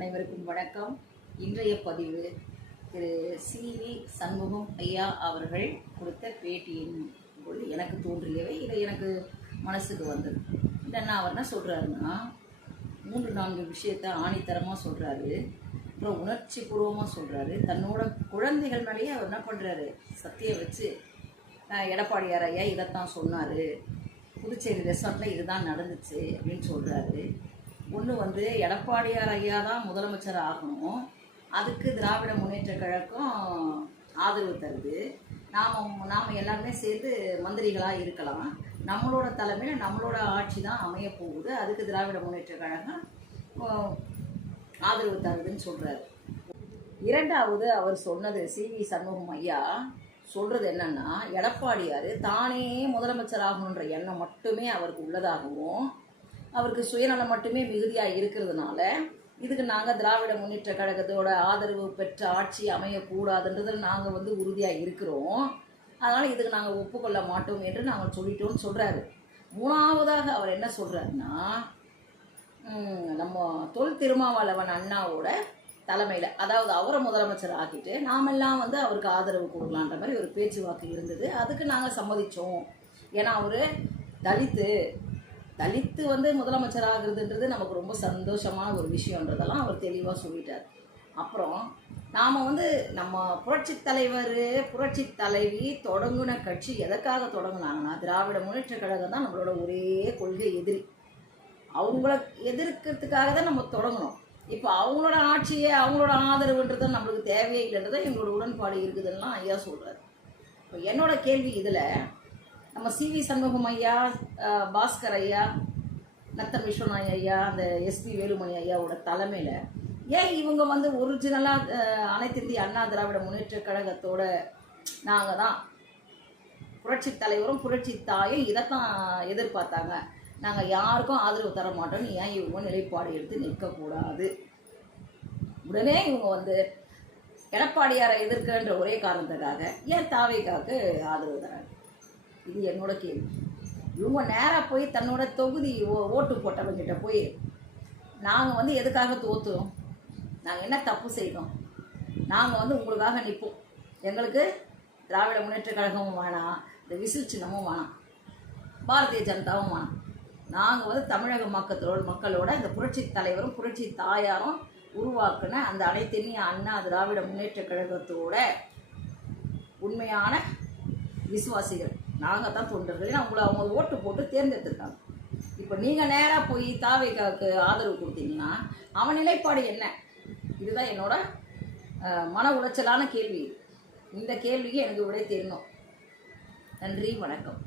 அனைவருக்கும் வணக்கம். இன்றைய பதிவு திரு சி.வி. சண்முகம் ஐயா அவர்கள் கொடுத்த பேட்டியின் போது எனக்கு தோன்றியவை, இதை எனக்கு மனசுக்கு வந்தது. இல்லைன்னா அவர் என்ன சொல்கிறாருன்னா, 3-4 விஷயத்தை ஆணித்தரமாக சொல்கிறாரு. அப்புறம் உணர்ச்சி பூர்வமாக சொல்கிறாரு. தன்னோட குழந்தைகள் மேலேயே அவர் என்ன பண்ணுறாரு, சத்தியம் வச்சு எடப்பாடியார் ஐயா இதைத்தான் சொன்னார், புதுச்சேரி ரெசார்ட்டில் இதுதான் நடந்துச்சு அப்படின்னு சொல்கிறாரு. ஒன்று எடப்பாடியார் ஐயா தான் முதலமைச்சர் ஆகணும், அதுக்கு திராவிட முன்னேற்ற கழகம் ஆதரவு தருது, நாம் எல்லாருமே சேர்ந்து மந்திரிகளாக இருக்கலாம், நம்மளோட தலைமையில் நம்மளோட ஆட்சி தான் அமைய போகுது, அதுக்கு திராவிட முன்னேற்ற கழகம் ஆதரவு தருதுன்னு சொல்கிறாரு. இரண்டாவது அவர் சொன்னது, சி.வி. சண்முகம் ஐயா சொல்கிறது என்னன்னா, எடப்பாடியார் தானே முதலமைச்சர் ஆகணுன்ற எண்ணம் மட்டுமே அவருக்கு உள்ளதாகவும், அவருக்கு சுயநலம் மட்டுமே மிகுதியாக இருக்கிறதுனால இதுக்கு நாங்கள் திராவிட முன்னேற்ற கழகத்தோட ஆதரவு பெற்ற ஆட்சி அமையக்கூடாதுன்றதில் நாங்கள் உறுதியாக இருக்கிறோம், அதனால் இதுக்கு நாங்கள் ஒப்புக்கொள்ள மாட்டோம் என்று நாங்கள் சொல்லிட்டோம்னு சொல்கிறாரு. மூணாவதாக அவர் என்ன சொல்கிறாருன்னா, நம்ம தொல் திருமாவளவன் அண்ணாவோட தலைமையில், அதாவது அவரை முதலமைச்சர் ஆக்கிட்டு நாமெல்லாம் அவருக்கு ஆதரவு கொடுக்கலான்ற மாதிரி ஒரு பேச்சுவாக்கு இருந்தது. அதுக்கு நாங்கள் சம்மதித்தோம். ஏன்னா அவர் தலித்து முதலமைச்சர் ஆகுறதுன்றது நமக்கு ரொம்ப சந்தோஷமான ஒரு விஷயன்றதெல்லாம் அவர் தெளிவாக சொல்லிட்டார். அப்புறம் நாம் நம்ம புரட்சி தலைவர் புரட்சி தலைவி தொடங்கின கட்சி எதற்காக தொடங்கினாங்கன்னா, திராவிட முன்னேற்ற கழகம் தான் நம்மளோட ஒரே கொள்கை எதிரி. அவங்கள எதிர்க்கிறதுக்காக தான் நம்ம தொடங்கணும். இப்போ அவங்களோட ஆட்சியை அவங்களோட ஆதரவுன்றது நம்மளுக்கு தேவையே இல்லைன்றதை எங்களோட உடன்பாடு இருக்குதுன்னா ஐயா சொல்கிறார். இப்போ என்னோட கேள்வி இதில், நம்ம சி.வி. சண்முகம் ஐயா, பாஸ்கர் ஐயா, நத்தம் விஸ்வநாயகம் ஐயா, அந்த எஸ்.பி. வேலுமணி ஐயாவோட தலைமையில் ஏன் இவங்க ஒரிஜினலாக அனைத்து இந்திய அண்ணா திராவிட முன்னேற்ற கழகத்தோட நாங்கள் தான் புரட்சி தலைவரும் புரட்சி தாயும் இதைத்தான் எதிர்பார்த்தாங்க, நாங்கள் யாருக்கும் ஆதரவு தர மாட்டோம்னு ஏன் இவங்க நிலைப்பாடு எடுத்து நிற்கக்கூடாது? உடனே இவங்க எடப்பாடியாரை எதிர்க்கின்ற ஒரே காரணத்துக்காக ஏன் தாவேக்காவுக்கு ஆதரவு தராங்க? இது என்னோட கேள்வி. இவங்க நேராக போய் தன்னோட தொகுதி ஓட்டு போட்டவங்கிட்ட போய் நாங்கள் எதுக்காக தோற்றுறோம், நாங்கள் என்ன தப்பு செய்தோம், நாங்கள் உங்களுக்காக நிற்போம், எங்களுக்கு திராவிட முன்னேற்ற கழகமும் வேணாம், இந்த விசில் சின்னமும் வேணாம், பாரதிய ஜனதாவும் வேணாம், நாங்கள் தமிழக மக்களோட இந்த புரட்சி தலைவரும் புரட்சி தாயாரும் உருவாக்குன அந்த அனைத்திந்திய அண்ணா திராவிட முன்னேற்ற கழகத்தோட உண்மையான விசுவாசிகள் நாங்கள் தான் தொண்டர்கள், அவங்க ஓட்டு போட்டு தேர்ந்தெடுத்துருக்காங்க. இப்போ நீங்கள் நேராக போய் தாவேக்காவுக்கு ஆதரவு கொடுத்தீங்கன்னா அவன் நிலைப்பாடு என்ன? இதுதான் என்னோட மன உளைச்சலான கேள்வி. இந்த கேள்விக்கு எனக்கு விடை தெரியணும். நன்றி, வணக்கம்.